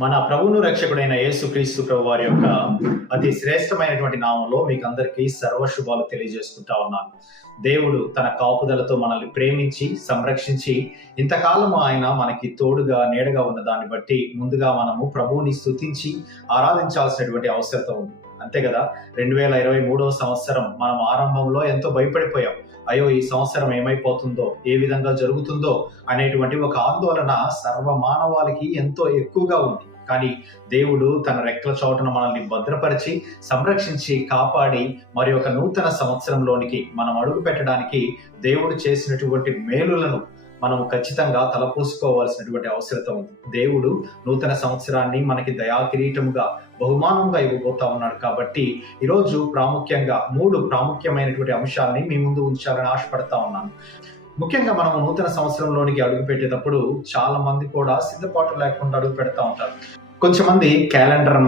మన ప్రభువును రక్షకుడైన యేసుక్రీస్తు ప్రభు వారి యొక్క అతి శ్రేష్టమైనటువంటి నామంలో మీకు అందరికీ సర్వశుభాలు తెలియజేసుకుంటా ఉన్నాను. దేవుడు తన కాపుదలతో మనల్ని ప్రేమించి సంరక్షించి ఇంతకాలము ఆయన మనకి తోడుగా నీడగా ఉన్న దాన్ని బట్టి ముందుగా మనము ప్రభువుని స్తుతించి ఆరాధించాల్సినటువంటి అవసరం ఉంది. అంతే కదా. 2023 సంవత్సరం మనం ఆరంభంలో ఎంతో భయపడిపోయాం. అయ్యో, ఈ సంవత్సరం ఏమైపోతుందో, ఏ విధంగా జరుగుతుందో అనేటువంటి ఒక ఆందోళన సర్వ మానవాళికి ఎంతో ఎక్కువగా ఉంది. కానీ దేవుడు తన రెక్కల చోటున మనల్ని భద్రపరిచి సంరక్షించి కాపాడి మరి ఒక నూతన సంవత్సరంలోనికి మనం అడుగు పెట్టడానికి దేవుడు చేసినటువంటి మేలులను మనం ఖచ్చితంగా తలపోసుకోవాల్సినటువంటి అవసరం ఉంది. దేవుడు నూతన సంవత్సరాన్ని మనకి దయాకిరీటముగా బహుమానంగా ఇవ్వబోతా ఉన్నాడు. కాబట్టి ఈరోజు ప్రాముఖ్యంగా 3 ప్రాముఖ్యమైనటువంటి అంశాలని మీ ముందు ఉంచాలని ఆశపడతా ఉన్నాను. ముఖ్యంగా మనం నూతన సంవత్సరంలోనికి అడుగు పెట్టేటప్పుడు చాలా మంది కూడా సిద్ధపాటు లేకుండా అడుగు పెడతా ఉంటారు. కొంచెమంది క్యాలెండర్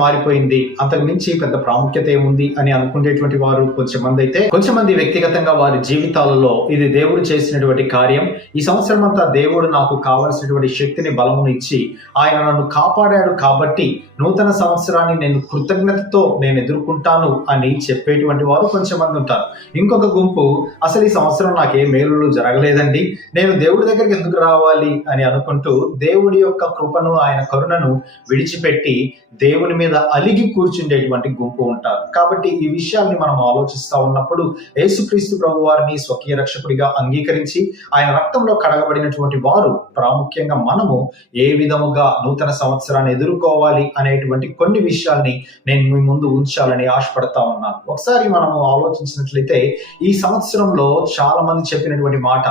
మారిపోయింది, అంతకు మించి పెద్ద ప్రాముఖ్యత ఏముంది అని అనుకునేటువంటి వారు కొంచెమంది వ్యక్తిగతంగా వారి జీవితాలలో ఇది దేవుడు చేసినటువంటి కార్యం, ఈ సంవత్సరం అంతా దేవుడు నాకు కావలసినటువంటి శక్తిని బలమును ఇచ్చి ఆయన నన్ను కాపాడాడు కాబట్టి నూతన సంవత్సరాన్ని నేను ఎదుర్కొంటాను అని చెప్పేటువంటి వారు కొంచెమంది ఉంటారు. ఇంకొక గుంపు అసలు ఈ సంవత్సరం నాకే మేలులు జరగలేదండి, నేను దేవుడి దగ్గరికి ఎందుకు రావాలి అని అనుకుంటూ దేవుడి యొక్క కృపను ఆయన కరుణను విడిచిపెట్టి దేవుని మీద అలిగి కూర్చుండేటువంటి గుంపు ఉంటారు. కాబట్టి ఈ విషయాల్ని మనం ఆలోచిస్తా ఉన్నప్పుడు యేసుక్రీస్తు ప్రభు వారిని స్వకీయ రక్షకుడిగా అంగీకరించి ఆయన రక్తంలో కడగబడినటువంటి వారు ప్రాముఖ్యంగా మనము ఏ విధముగా నూతన సంవత్సరాన్ని ఎదుర్కోవాలి అనేటువంటి కొన్ని విషయాల్ని నేను మీ ముందు ఉంచాలని ఆశపడతా ఉన్నాను. ఒకసారి మనము ఆలోచించినట్లయితే ఈ సంవత్సరంలో చాలా మంది చెప్పినటువంటి మాట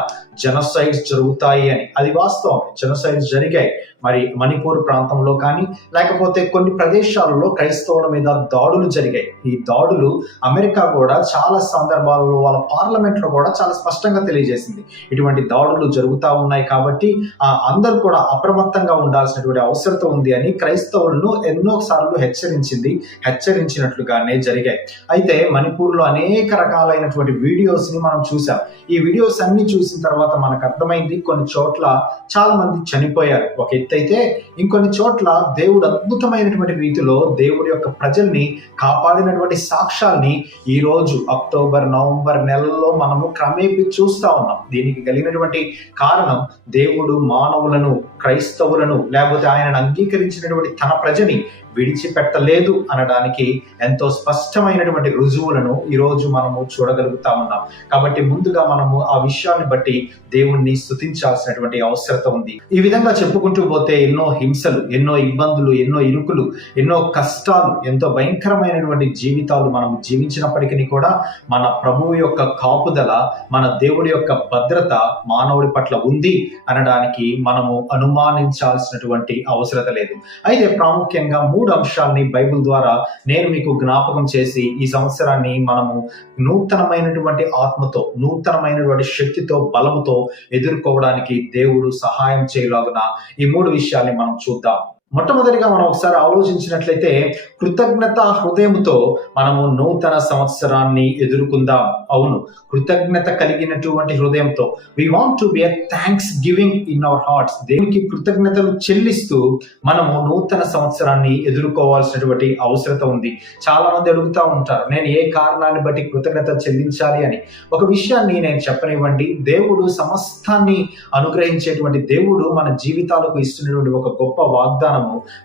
జెనోసైడ్స్ జరుగుతాయి అని. అది వాస్తవం, జెనోసైడ్స్ జరిగాయి. మరి మణిపూర్ ప్రాంతంలో కానీ లేకపోతే కొన్ని ప్రదేశాలలో క్రైస్తవుల మీద దాడులు జరిగాయి. ఈ దాడులు అమెరికా కూడా చాలా సందర్భాలలో వాళ్ళ పార్లమెంట్ లో కూడా చాలా స్పష్టంగా తెలియజేసింది, ఇటువంటి దాడులు జరుగుతూ ఉన్నాయి కాబట్టి అందరూ కూడా అప్రమత్తంగా ఉండాల్సినటువంటి అవసరం ఉంది అని క్రైస్తవులను ఎన్నో సార్లు హెచ్చరించినట్లుగానే జరిగాయి. అయితే మణిపూర్ లో అనేక రకాలైనటువంటి వీడియోస్ ని మనం చూసాం. ఈ వీడియోస్ అన్ని చూసిన తర్వాత మనకు అర్థమైంది, కొన్ని చోట్ల చాలా మంది చనిపోయారు ఒక అయితే ఇంకొన్ని చోట్ల దేవుడు అద్భుతమైనటువంటి రీతిలో దేవుడి యొక్క ప్రజల్ని కాపాడినటువంటి సాక్ష్యాల్ని ఈ రోజు అక్టోబర్ నవంబర్ నెలల్లో మనము క్రమేపీ చూస్తా ఉన్నాం. దీనికి కలిగినటువంటి కారణం దేవుడు మానవులను, క్రైస్తవులను లేకపోతే ఆయనను అంగీకరించినటువంటి తన ప్రజని విడిచిపెట్టలేదు అనడానికి ఎంతో స్పష్టమైనటువంటి రుజువులను ఈరోజు మనము చూడగలుగుతా ఉన్నాం. కాబట్టి ముందుగా మనము ఆ విషయాన్ని బట్టి దేవుణ్ణి స్తుతించాల్సినటువంటి అవసరం ఉంది. ఈ విధంగా చెప్పుకుంటూ పోతే ఎన్నో హింసలు, ఎన్నో ఇబ్బందులు, ఎన్నో ఇరుకులు, ఎన్నో కష్టాలు, ఎంతో భయంకరమైనటువంటి జీవితాలు మనం జీవించినప్పటికీ కూడా మన ప్రభువు యొక్క కాపుదల, మన దేవుడి యొక్క భద్రత మానవుడి పట్ల ఉంది అనడానికి మనము అనుమానించాల్సినటువంటి అవసరం లేదు. అయితే ప్రాముఖ్యంగా 3 అంశాలని బైబిల్ ద్వారా నేను మీకు జ్ఞాపకం చేసి ఈ సంవత్సరాన్ని మనము నూతనమైనటువంటి ఆత్మతో, నూతనమైనటువంటి శక్తితో, బలముతో ఎదుర్కోవడానికి దేవుడు సహాయం చేయలాగున ఈ 3 విషయాల్ని మనం చూద్దాం. మొట్టమొదటిగా మనం ఒకసారి ఆలోచించినట్లయితే కృతజ్ఞత హృదయంతో మనము నూతన సంవత్సరాన్ని ఎదుర్కొందాం. అవును, కృతజ్ఞత కలిగినటువంటి హృదయంతో we want to be a thanksgiving in our hearts. దేవునికి కృతజ్ఞతలు చెల్లిస్తూ మనము నూతన సంవత్సరాన్ని ఎదుర్కోవాల్సినటువంటి అవసరం ఉంది. చాలా మంది అడుగుతా ఉంటారు, నేను ఏ కారణాన్ని బట్టి కృతజ్ఞత చెల్లించాలి అని. ఒక విషయాన్ని నేను చెప్పనివ్వండి, దేవుడు సమస్తాన్ని అనుగ్రహించేటువంటి దేవుడు మన జీవితాలకు ఇస్తున్నటువంటి ఒక గొప్ప వాగ్దానం,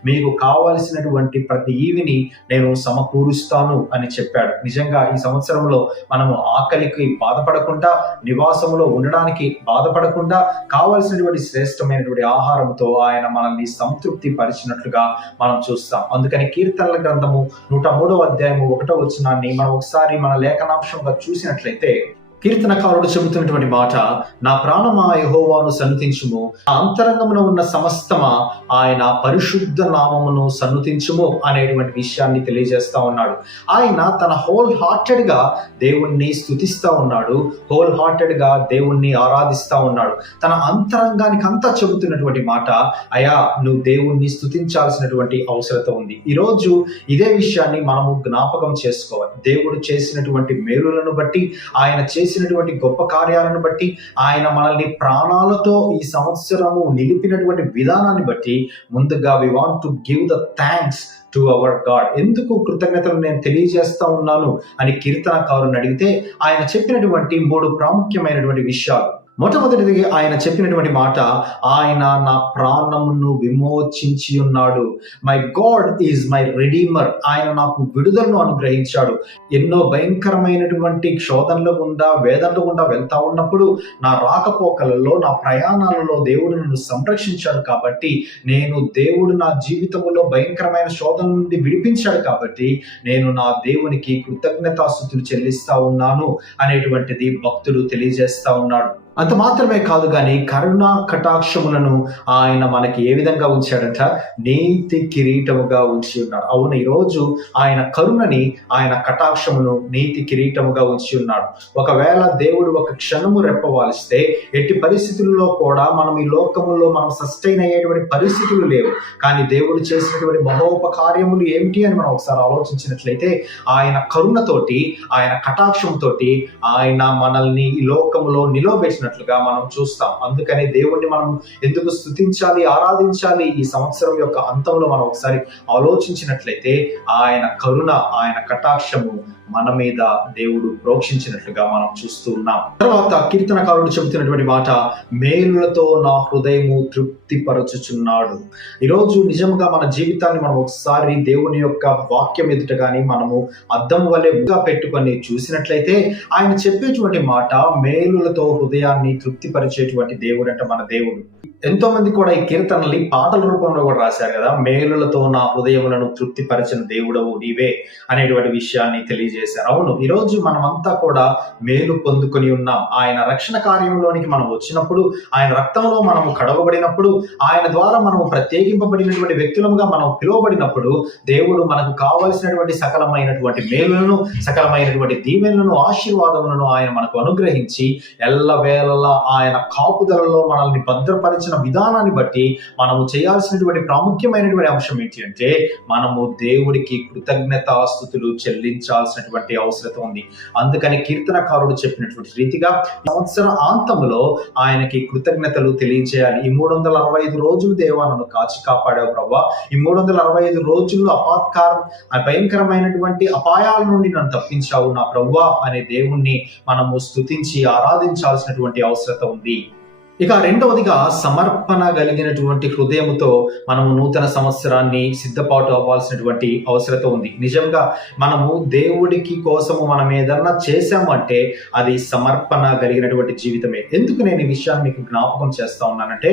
మీకు కావలసినటువంటి ప్రతి ఈవిని నేను సమకూరుస్తాను అని చెప్పాడు. నిజంగా ఈ సంవత్సరంలో మనము ఆకలికి బాధపడకుండా, నివాసంలో ఉండడానికి బాధపడకుండా కావలసినటువంటి శ్రేష్టమైనటువంటి ఆహారంతో ఆయన మనల్ని సంతృప్తి పరిచినట్లుగా మనం చూస్తాం. అందుకని కీర్తనల గ్రంథము 103వ అధ్యాయము 1వ వచనాన్ని మనం ఒకసారి మన లేఖనాంశంగా చూసినట్లయితే కీర్తనకారుడు చెబుతున్నటువంటి మాట, నా ప్రాణమా యెహోవాను సన్నుతించుము, అంతరంగమున ఉన్న సమస్తమా ఆయన పరిశుద్ధ నామమును సన్నుతించుము అనేటువంటి విషయాన్ని తెలియజేస్తా ఉన్నాడు. ఆయన తన హోల్ హార్టెడ్ గా దేవుణ్ణి స్తుతిస్తా ఉన్నాడు, హోల్ హార్టెడ్ గా దేవుణ్ణి ఆరాధిస్తా ఉన్నాడు. తన అంతరంగానికి అంతా చెబుతున్నటువంటి మాట, అయా నువ్వు దేవుణ్ణి స్తుతించాల్సినటువంటి అవసరం ఉంది. ఈరోజు ఇదే విషయాన్ని మనము జ్ఞాపకం చేసుకోవాలి. దేవుడు చేసినటువంటి మేలులను బట్టి, ఆయన చేసిన చేసినటువంటి గొప్ప కార్యాలను బట్టి, ఆయన మనల్ని ప్రాణాలతో ఈ సంవత్సరము నిలిపినటువంటి విధానాన్ని బట్టి ముందుగా we want to give the thanks to our God. ఎందుకు కృతజ్ఞతలు నేను తెలియజేస్తా ఉన్నాను అని కీర్తనకారుని అడిగితే ఆయన చెప్పినటువంటి 3 ప్రాముఖ్యమైనటువంటి విషయాలు. మొట్టమొదటిది ఆయన చెప్పినటువంటి మాట, ఆయన నా ప్రాణమును విమోచించి ఉన్నాడు. My God is my redeemer. ఆయన నాకు విడుదలను అనుగ్రహించాడు. ఎన్నో భయంకరమైనటువంటి శోధనల గుండా, వేదనల గుండా వెళ్తా ఉన్నప్పుడు నా రాకపోకలలో, నా ప్రయాణాలలో దేవుడు నన్ను సంరక్షించాడు కాబట్టి, దేవుడు నా జీవితంలో భయంకరమైన శోధన నుండి విడిపించాడు కాబట్టి నేను నా దేవునికి కృతజ్ఞతాస్తుతులు చెల్లిస్తా ఉన్నాను అనేటువంటిది భక్తుడు తెలియజేస్తా ఉన్నాడు. అంత మాత్రమే కాదు కానీ కరుణా కటాక్షములను ఆయన మనకి ఏ విధంగా ఉంచాడంట? నీతి కిరీటముగా ఉంచి ఉన్నాడు. అవును, ఈరోజు ఆయన కరుణని, ఆయన కటాక్షమును నీతి కిరీటముగా ఉంచి ఉన్నాడు. ఒకవేళ దేవుడు ఒక క్షణము రెప్పవాలిస్తే ఎట్టి పరిస్థితుల్లో కూడా మనం ఈ లోకములో మనం సస్టైన్ అయ్యేటువంటి పరిస్థితులు లేవు. కానీ దేవుడు చేసినటువంటి మహోపకార్యములు ఏమిటి అని మనం ఒకసారి ఆలోచించినట్లయితే, ఆయన కరుణతోటి, ఆయన కటాక్షంతోటి ఆయన మనల్ని ఈ లోకములో నిలవబెట్టిన మనం చూస్తాం. అందుకని దేవుణ్ణి మనం ఎందుకు స్తుతించాలి, ఆరాధించాలి? ఈ సంవత్సరం యొక్క అంతంలో మనం ఒకసారి ఆలోచించినట్లయితే ఆయన కరుణ, ఆయన కటాక్షము మన మీద దేవుడు ప్రోక్షించినట్లుగా మనం చూస్తూ ఉన్నాం. తర్వాత కీర్తనకారుడు చెబుతున్నటువంటి మాట, మేలులతో నా హృదయము తృప్తిపరచుచున్నాడు. ఈరోజు నిజంగా మన జీవితాన్ని మనం ఒకసారి దేవుని యొక్క వాక్యం ఎదుట కానీ మనము అద్దం వలె పెట్టుకొని చూసినట్లయితే ఆయన చెప్పేటువంటి మాట, మేలులతో హృదయాన్ని తృప్తిపరిచేటువంటి దేవుడు అంట మన దేవుడు. ఎంతో మంది కూడా ఈ కీర్తనల్ని పాటల రూపంలో కూడా రాశారు కదా. మేలులతో నా హృదయములను తృప్తిపరిచిన దేవుడవు నీవే అనేటువంటి విషయాన్ని తెలియజేశారు. అవును, ఈరోజు మనమంతా కూడా మేలు పొందుకొని ఉన్నాం. ఆయన రక్షణ కార్యంలోనికి మనం వచ్చినప్పుడు, ఆయన రక్తంలో మనము కడగబడినప్పుడు, ఆయన ద్వారా మనము ప్రత్యేకింపబడినటువంటి వ్యక్తులుగా మనం పిలువబడినప్పుడు, దేవుడు మనకు కావలసినటువంటి సకలమైనటువంటి మేలులను, సకలమైనటువంటి దీవెనలను, ఆశీర్వాదములను ఆయన మనకు అనుగ్రహించి ఎల్లవేళలా ఆయన కాపుదలలో మనల్ని భద్రపరిచిన విధానాన్ని బట్టి మనము చేయాల్సినటువంటి ప్రాముఖ్యమైనటువంటి అంశం ఏంటి అంటే, మనము దేవుడికి కృతజ్ఞతాస్తుతులు చెల్లించాల్సినటువంటి అవసరం ఉంది. అందుకని కీర్తనకారుడు చెప్పినటువంటి రీతిగా సంవత్సర అంతములో ఆయనకి కృతజ్ఞతలు తెలియజేయాలి. ఈ 365 రోజులు దేవా నన్ను కాచి కాపాడావు ప్రభువా, ఈ 365 రోజుల్లో భయంకరమైనటువంటి అపాయాల నుండి నన్ను తప్పించావు నా ప్రభువా అనే దేవుణ్ణి మనము స్తుతించి ఆరాధించాల్సినటువంటి అవసరం ఉంది. ఇక రెండవదిగా సమర్పణ కలిగినటువంటి హృదయముతో మనము నూతన సంవత్సరాన్ని సిద్ధపాటు అవ్వాల్సినటువంటి అవసరం ఉంది. నిజంగా మనము దేవుడికి కోసము మనం ఏదన్నా చేశామంటే అది సమర్పణ కలిగినటువంటి జీవితమే. ఎందుకు నేను ఈ విషయాన్ని మీకు జ్ఞాపకం చేస్తా ఉన్నానంటే,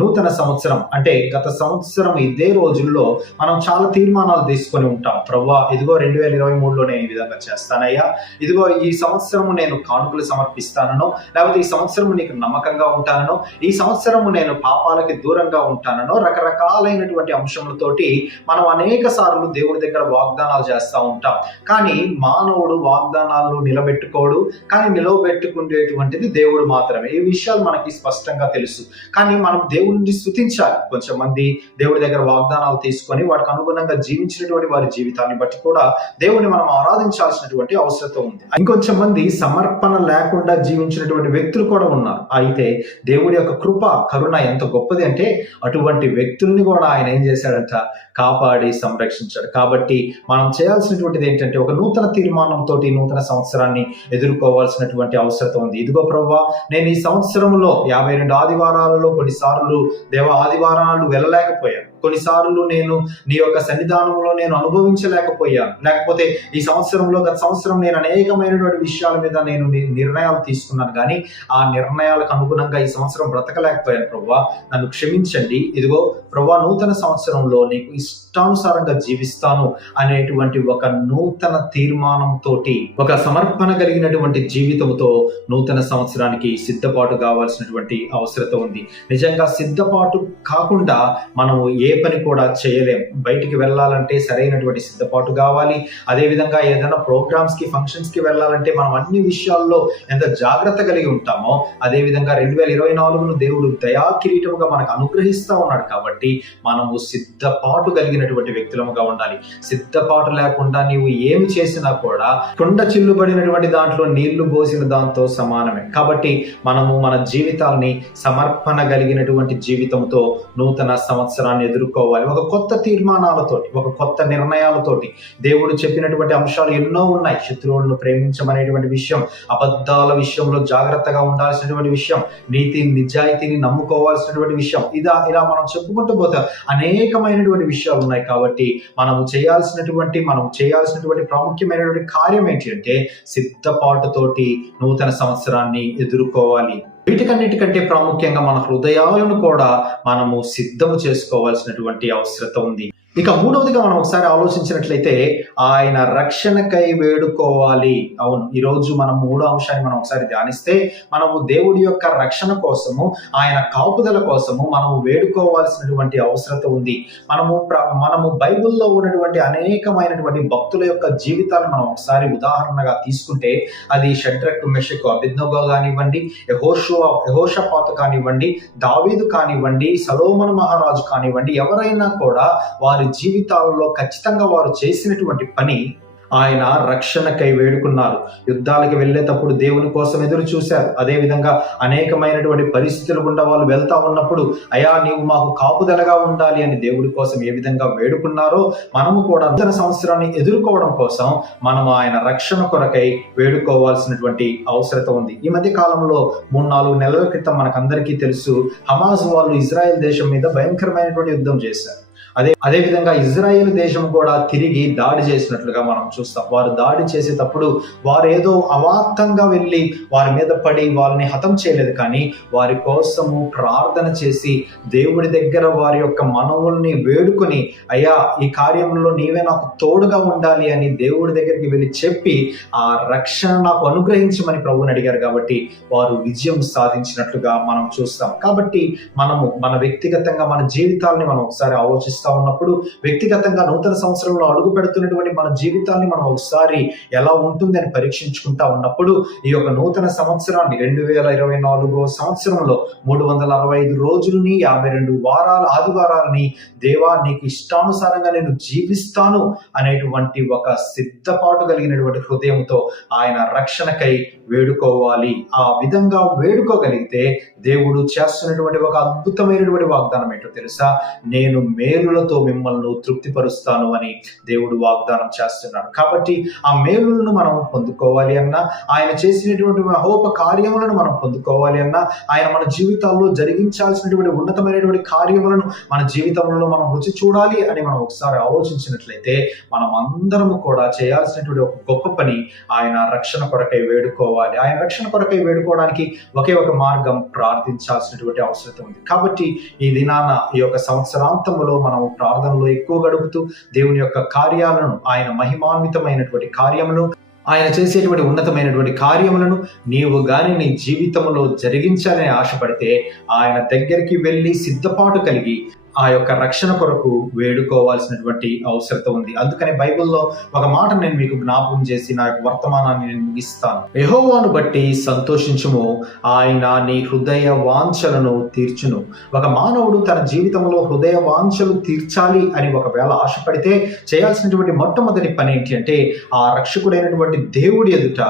నూతన సంవత్సరం అంటే గత సంవత్సరం ఇదే రోజుల్లో మనం చాలా తీర్మానాలు తీసుకొని ఉంటాం. ప్రభువా, ఇదిగో 2023లో నేను ఈ విధంగా చేస్తానయ్యా, ఇదిగో ఈ సంవత్సరము నేను కానుకలు సమర్పిస్తానో, లేకపోతే ఈ సంవత్సరం నీకు నమ్మకంగా ఉంటాను, ఈ సంవత్సరము నేను పాపాలకి దూరంగా ఉంటానో, రకరకాలైనటువంటి అంశములతోటి మనం అనేక సార్లు దేవుడి దగ్గర వాగ్దానాలు చేస్తూ ఉంటాం. కానీ మానవుడు వాగ్దానాలను నిలబెట్టుకోడు, కానీ నిలబెట్టుకునేటువంటిది దేవుడు మాత్రమే. ఈ విషయాలు మనకి స్పష్టంగా తెలుసు. కానీ మనం దేవుడిని స్తుతించాలి. కొంచెం మంది దేవుడి దగ్గర వాగ్దానాలు తీసుకొని వాటికి అనుగుణంగా జీవించినటువంటి వారి జీవితాన్ని బట్టి కూడా దేవుని మనం ఆరాధించాల్సినటువంటి అవసరం ఉంది. ఇంకొంచెం మంది సమర్పణ లేకుండా జీవించినటువంటి వ్యక్తులు కూడా ఉన్నారు. అయితే దేవుడి యొక్క కృప, కరుణ ఎంత గొప్పది అంటే, అటువంటి వ్యక్తుల్ని కూడా ఆయన ఏం చేశాడంట? కాపాడి సంరక్షించాడు. కాబట్టి మనం చేయాల్సినటువంటిది ఏంటంటే, ఒక నూతన తీర్మానంతో నూతన సంవత్సరాన్ని ఎదుర్కోవాల్సినటువంటి అవసరం ఉంది. ఇదిగో ప్రభువా, నేను ఈ సంవత్సరంలో 52 ఆదివారాలలో కొన్నిసార్లు ఆదివారాలు వెళ్ళలేకపోయాను, కొన్నిసార్లు నేను నీ యొక్క సన్నిధానంలో నేను అనుభవించలేకపోయాను, లేకపోతే ఈ సంవత్సరంలో, గత సంవత్సరం నేను అనేకమైనటువంటి విషయాల మీద నేను నిర్ణయాలు తీసుకున్నాను, కానీ ఆ నిర్ణయాలకు అనుగుణంగా ఈ సంవత్సరం బ్రతకలేకపోయాను. ప్రభువా, నన్ను క్షమించండి. ఇదిగో ప్రభువా, నూతన సంవత్సరంలో నీకు ఇష్టానుసారంగా జీవిస్తాను అనేటువంటి ఒక నూతన తీర్మానంతో, ఒక సమర్పణ కలిగినటువంటి జీవితంతో నూతన సంవత్సరానికి సిద్ధపాటు కావాల్సినటువంటి అవసరం ఉంది. నిజంగా సిద్ధపాటు కాకుండా మనము ఏ పని కూడా చేయలేం. బయటికి వెళ్ళాలంటే సరైనటువంటి సిద్ధపాటు కావాలి. అదేవిధంగా ఏదైనా ప్రోగ్రామ్స్ కి, ఫంక్షన్స్ కి వెళ్ళాలంటే మనం అన్ని విషయాల్లో ఎంత జాగ్రత్త కలిగి ఉంటామో, అదేవిధంగా 2024ను దేవుడు దయా కిరీటముగా మనకు అనుగ్రహిస్తా ఉన్నాడు. కాబట్టి మనము సిద్ధపాటు కలిగినటువంటి వ్యక్తులముగా ఉండాలి. సిద్ధపాటు లేకుండా నీవు ఏమి చేసినా కూడా కుండ చిల్లుబడినటువంటి దాంట్లో నీళ్లు పోసిన దాంతో సమానమే. కాబట్టి మనము మన జీవితాల్ని సమర్పణ కలిగినటువంటి జీవితంతో నూతన సంవత్సరాన్ని ఎదుర్కోవాలి. ఒక కొత్త తీర్మానాలతోటి, ఒక కొత్త నిర్ణయాలతోటి. దేవుడు చెప్పినటువంటి అంశాలు ఎన్నో ఉన్నాయి. శత్రువులను ప్రేమించమనేటువంటి విషయం, అబద్ధాల విషయంలో జాగ్రత్తగా ఉండాల్సినటువంటి విషయం, నీతి నిజాయితీని నమ్ముకోవాల్సినటువంటి విషయం, ఇలా మనం చెప్పుకుంటూ పోతే అనేకమైనటువంటి విషయాలు ఉన్నాయి. కాబట్టి మనం చేయాల్సినటువంటి ప్రాముఖ్యమైనటువంటి కార్యం ఏంటి అంటే సిద్ధపాటుతోటి నూతన సంవత్సరాన్ని ఎదుర్కోవాలి. వీటికన్నిటికంటే ప్రాముఖ్యంగా మన హృదయాలను కూడా మనము సిద్ధము చేసుకోవాల్సినటువంటి అవసరం ఉంది. ఇక మూడవదిగా మనం ఒకసారి ఆలోచించినట్లయితే ఆయన రక్షణకై వేడుకోవాలి. అవును, ఈరోజు మనం మూడో అంశాన్ని మనం ఒకసారి ధ్యానిస్తే మనము దేవుడి యొక్క రక్షణ కోసము, ఆయన కాపుదల కోసము మనము వేడుకోవాల్సినటువంటి అవసరం ఉంది. మనము బైబిల్లో ఉన్నటువంటి అనేకమైనటువంటి భక్తుల యొక్క జీవితాన్ని మనం ఒకసారి ఉదాహరణగా తీసుకుంటే అది షడ్రక్, మెషకు, అబేద్నెగో కానివ్వండి, యెహోషాపాతు కానివ్వండి, దావీదు కానివ్వండి, సొలొమోను మహారాజు కానివ్వండి, ఎవరైనా కూడా వారి జీవితాలలో ఖచ్చితంగా వారు చేసినటువంటి పని ఆయన రక్షణకై వేడుకున్నారు. యుద్ధాలకు వెళ్ళేటప్పుడు దేవుని కోసం ఎదురు చూశారు. అదేవిధంగా అనేకమైనటువంటి పరిస్థితులు గుండా వాళ్ళు వెళ్తా ఉన్నప్పుడు అయా నీవు మాకు కాపుదలగా ఉండాలి అని దేవుడి కోసం ఏ విధంగా వేడుకున్నారో మనము కూడా నూతన సంవత్సరాన్ని ఎదుర్కోవడం కోసం మనము ఆయన రక్షణ కొరకై వేడుకోవాల్సినటువంటి అవసరం ఉంది. ఈ మధ్య కాలంలో 3-4 నెలల క్రితం మనకందరికీ తెలుసు, హమాస్ వాళ్ళు ఇజ్రాయెల్ దేశం మీద భయంకరమైనటువంటి యుద్ధం చేశారు. అదే విధంగా ఇజ్రాయేల్ దేశం కూడా తిరిగి దాడి చేసినట్లుగా మనం చూస్తాం. వారు దాడి చేసేటప్పుడు వారు ఏదో అవాంతంగా వెళ్ళి వారి మీద పడి వాళ్ళని హతం చేయలేదు, కానీ వారి కోసము ప్రార్థన చేసి దేవుడి దగ్గర వారి యొక్క మనవుల్ని వేడుకొని అయ్యా ఈ కార్యంలో నీవే నాకు తోడుగా ఉండాలి అని దేవుడి దగ్గరికి వెళ్ళి చెప్పి ఆ రక్షణ నాకు అనుగ్రహించమని ప్రభువుని అడిగారు. కాబట్టి వారు విజయం సాధించినట్లుగా మనం చూస్తాం. కాబట్టి మనము మన వ్యక్తిగతంగా మన జీవితాలని మనం ఒకసారి ఆలోచిస్తాం ఉన్నప్పుడు, వ్యక్తిగతంగా నూతన సంవత్సరంలో అడుగు పెడుతున్నటువంటి మన జీవితాన్ని మనం ఒకసారి ఎలా ఉంటుంది అని పరీక్షించుకుంటా ఉన్నప్పుడు, ఈ యొక్క నూతన సంవత్సరాన్ని 2024 సంవత్సరంలో 365 రోజుల్ని 52 వారాల ఆదివారాలని దేవా నీకు ఇష్టానుసారంగా నేను జీవిస్తాను అనేటువంటి ఒక సిద్ధపాటు కలిగినటువంటి హృదయంతో ఆయన రక్షణకై వేడుకోవాలి. ఆ విధంగా వేడుకోగలిగితే దేవుడు చేస్తున్నటువంటి ఒక అద్భుతమైనటువంటి వాగ్దానం ఏంటో తెలుసా? నేను మేలులతో మిమ్మల్ని తృప్తిపరుస్తాను అని దేవుడు వాగ్దానం చేస్తున్నాడు. కాబట్టి ఆ మేలులను మనం పొందుకోవాలి అన్నా, ఆయన చేసినటువంటి మహోప కార్యములను మనం పొందుకోవాలి అన్నా, ఆయన మన జీవితాల్లో జరిగించాల్సినటువంటి ఉన్నతమైనటువంటి కార్యములను మన జీవితంలో మనం రుచి చూడాలి అని మనం ఒకసారి ఆలోచించినట్లయితే మనం అందరము కూడా చేయాల్సినటువంటి ఒక గొప్ప పని ఆయన రక్షణ కొరకై వేడుకోవాలి. ఆయన రక్షణ కొరకై వేడుకోవడానికి ఒకే ఒక మార్గం, ప్రార్థించాల్సినటువంటి అవసరం ఉంది. కాబట్టి ఈ దినాన ఈ యొక్క సంవత్సరాంతంలో మనం ప్రార్థనలో ఎక్కువ గడుపుతూ దేవుని యొక్క కార్యాలను, ఆయన మహిమాన్వితమైనటువంటి కార్యములు, ఆయన చేసేటువంటి ఉన్నతమైనటువంటి కార్యములను నీవు గాని నీ జీవితంలో జరిగించాలని ఆశపడితే ఆయన దగ్గరికి వెళ్ళి సిద్ధపాటు కలిగి ఆ యొక్క రక్షణ కొరకు వేడుకోవాల్సినటువంటి అవసరం ఉంది. అందుకని బైబిల్లో ఒక మాట నేను మీకు జ్ఞాపకం చేసి నా యొక్క వర్తమానాన్ని నేను ముగిస్తాను. యెహోవాను బట్టి సంతోషించుము, ఆయన నీ హృదయ వాంఛలను తీర్చును. ఒక మానవుడు తన జీవితంలో హృదయ వాంఛలు తీర్చాలి అని ఒకవేళ ఆశపడితే చేయాల్సినటువంటి మొట్టమొదటి పని ఏంటి అంటే ఆ రక్షకుడైనటువంటి దేవుడి ఎదుట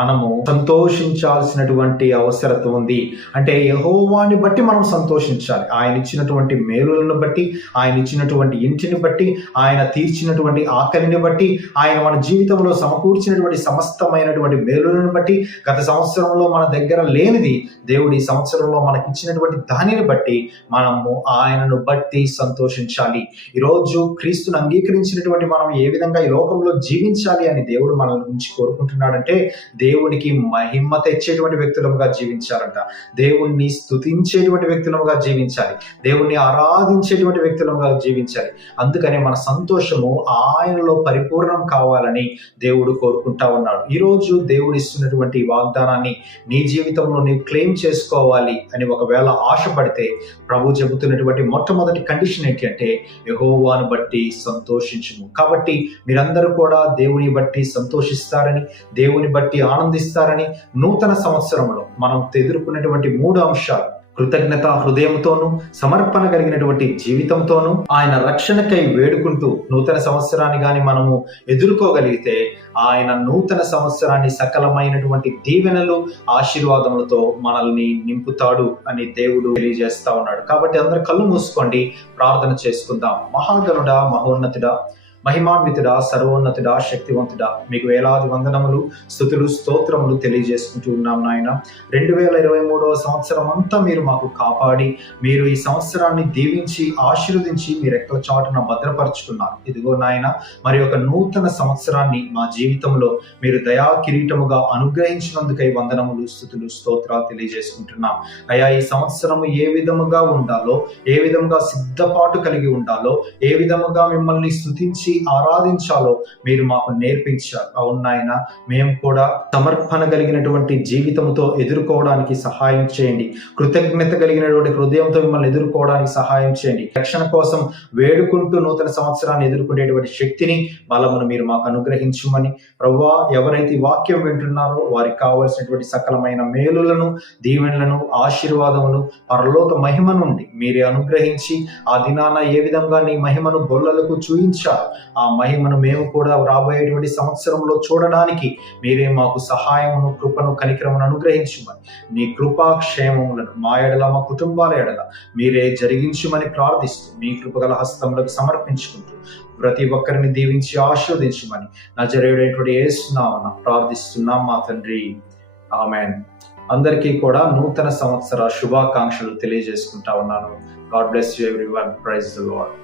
మనము సంతోషించాల్సినటువంటి అవసరం ఉంది. అంటే యెహోవాని బట్టి మనం సంతోషించాలి. ఆయన ఇచ్చినటువంటి మేలులను బట్టి, ఆయన ఇచ్చినటువంటి ఇంటిని బట్టి, ఆయన తీర్చినటువంటి ఆకలిని బట్టి, ఆయన మన జీవితంలో సమకూర్చినటువంటి సమస్తమైనటువంటి మేలులను బట్టి, గత సంవత్సరంలో మన దగ్గర లేనిది దేవుడి సంవత్సరంలో మనకి ఇచ్చినటువంటి దానిని బట్టి మనము ఆయనను బట్టి సంతోషించాలి. ఈరోజు క్రీస్తును అంగీకరించినటువంటి మనం ఏ విధంగా ఈ లోకంలో జీవించాలి అని దేవుడు మన నుంచి కోరుకుంటున్నాడంటే దేవుడికి మహిమ తెచ్చేటువంటి వ్యక్తులముగా జీవించాలంట. దేవుణ్ణి స్తుతించేటువంటి వ్యక్తులముగా జీవించాలి. దేవుణ్ణి ఆరాధించేటువంటి వ్యక్తులముగా జీవించాలి. అందుకనే మన సంతోషము ఆయనలో పరిపూర్ణం కావాలని దేవుడు కోరుకుంటా ఉన్నాడు. ఈరోజు దేవుడు ఇస్తున్నటువంటి వాగ్దానాన్ని నీ జీవితంలో నీవు క్లెయిమ్ చేసుకోవాలి అని ఒకవేళ ఆశపడితే ప్రభు చెబుతున్నటువంటి మొట్టమొదటి కండిషన్ ఏంటి అంటే యెహోవాను బట్టి సంతోషించుము. కాబట్టి మీరందరూ కూడా దేవుని బట్టి సంతోషిస్తారని, దేవుని బట్టి ఆనందిస్తారని, నూతన సంవత్సరంలో మనం ఎదుర్కొన్నటువంటి 3 అంశాలు కృతజ్ఞత హృదయంతోనూ సమర్పణ కలిగినటువంటి జీవితంతోనూ ఆయన రక్షణకై వేడుకుంటూ నూతన సంవత్సరాన్ని గాని మనము ఎదుర్కోగలిగితే ఆయన నూతన సంవత్సరాన్ని సకలమైనటువంటి దీవెనలు ఆశీర్వాదములతో మనల్ని నింపుతాడు అని దేవుడు తెలియజేస్తా ఉన్నాడు. కాబట్టి అందరు కళ్ళు మూసుకోండి, ప్రార్థన చేసుకుందాం. మహాగణుడా, మహోన్నతుడా, మహిమాన్వితుడా, సర్వోన్నతుడా, శక్తివంతుడా, మీకు వేలాది వందనములు, స్తుతులు, స్తోత్రములు తెలియజేసుకుంటూ ఉన్నాం నాయన. 2023వ సంవత్సరం అంతా మీరు మాకు కాపాడి, మీరు ఈ సంవత్సరాన్ని దీవించి ఆశీర్వదించి మీ రెక్కల చాటున భద్రపరుచుకున్నారు. ఇదిగో నాయన, మరి ఒక నూతన సంవత్సరాన్ని మా జీవితంలో మీరు దయా కిరీటముగా అనుగ్రహించినందుకై వందనములు, స్తుతులు, స్తోత్రాలు తెలియజేసుకుంటున్నాం. అయా, ఈ సంవత్సరము ఏ విధముగా ఉండాలో, ఏ విధముగా సిద్ధపాటు కలిగి ఉండాలో, ఏ విధముగా మిమ్మల్ని స్తుతించి ఆరాధించాలో మీరు మాకు నేర్పించారు. అవును నాయన, మేము కూడా సమర్పణ కలిగినటువంటి జీవితంతో ఎదుర్కోవడానికి సహాయం చేయండి. కృతజ్ఞత కలిగినటువంటి హృదయంతో మిమ్మల్ని ఎదుర్కోవడానికి సహాయం చేయండి. రక్షణ కోసం వేడుకుంటూ నూతన సంవత్సరాన్ని ఎదుర్కొనేటువంటి శక్తిని, బలమును మీరు మాకు అనుగ్రహించమని ప్రభువా, ఎవరైతే వాక్యం వింటున్నారో వారికి కావలసినటువంటి సకలమైన మేలులను, దీవెనలను, ఆశీర్వాదమును, పరలోక మహిమ నుండి మీరే అనుగ్రహించి ఆ దినాన ఏ విధంగా నీ మహిమను గొల్లలకు చూయించారు, ఆ మహిమను మేము కూడా రాబోయేటువంటి సంవత్సరంలో చూడడానికి మీరే మాకు సహాయమును, కృపను, కనికరమును అనుగ్రహించుమని, నీ కృపాక్షేమములను మా ఎడల, మా కుటుంబాల ఎడల మీరే జరిగించుమని ప్రార్థిస్తూ మీ కృపగల హస్తములకు సమర్పించుకుంటూ ప్రతి ఒక్కరిని దీవించి ఆశీర్వదించమని నజరేయుడైనటువంటి యేసు నామమున ప్రార్థిస్తున్నాం మా తండ్రి, ఆమేన్. అందరికీ కూడా నూతన సంవత్సర శుభాకాంక్షలు తెలియజేసుకుంటా ఉన్నాను. God bless you everyone. Praise the lord.